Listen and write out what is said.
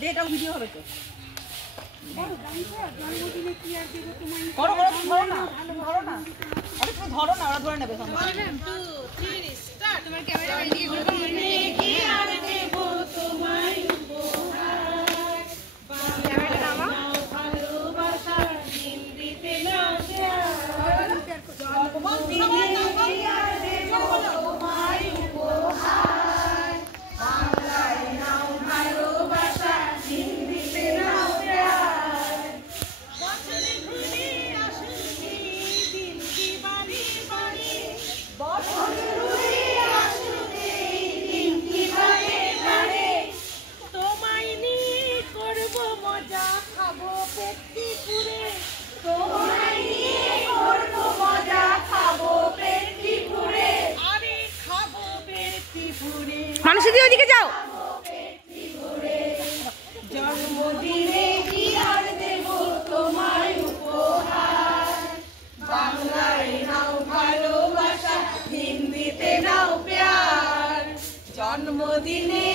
দে, এটাও ভিডিও হবে তো। জন্মদিনে কি আর দেবো তোমায়? করো করো, তুমি ধরো না, ধরো না, আরে তুমি ধরো না, ওরা ধরে নেবে। 1 2 3 স্টার্ট। তোমার ক্যামেরা রেডি করো। কি আর দেবো তোমায় উপহার, ক্যামেরা নামাও, ভালোবাসা দিন দিতে না প্যার, জন্মদিনে কি আর দেবো তোমায় উপহার, বাংলায় নাও ভালোবাসা দিন দিতে না প্যার, বছরে ঘুরে আসুনি দিন কি বাড়ি বাড়ি, বছরে ঘুরে আসুনি দিন কি বাড়ি বাড়ি, তোমায় নিয়ে করবো মজা, খাবো পেটটি পুরে, তোমায় নিয়ে করবো মজা, খাবো পেটটি পুরে, আরে খাবো পেটটি পুরে। মানুষের ওইদিকে যাও। জন্মদিনে কি আর দেবো তোমায় উপহার, বাংলায় নাও ভালোবাসা হিন্দিতে নাও প্যার, জন্মদিনে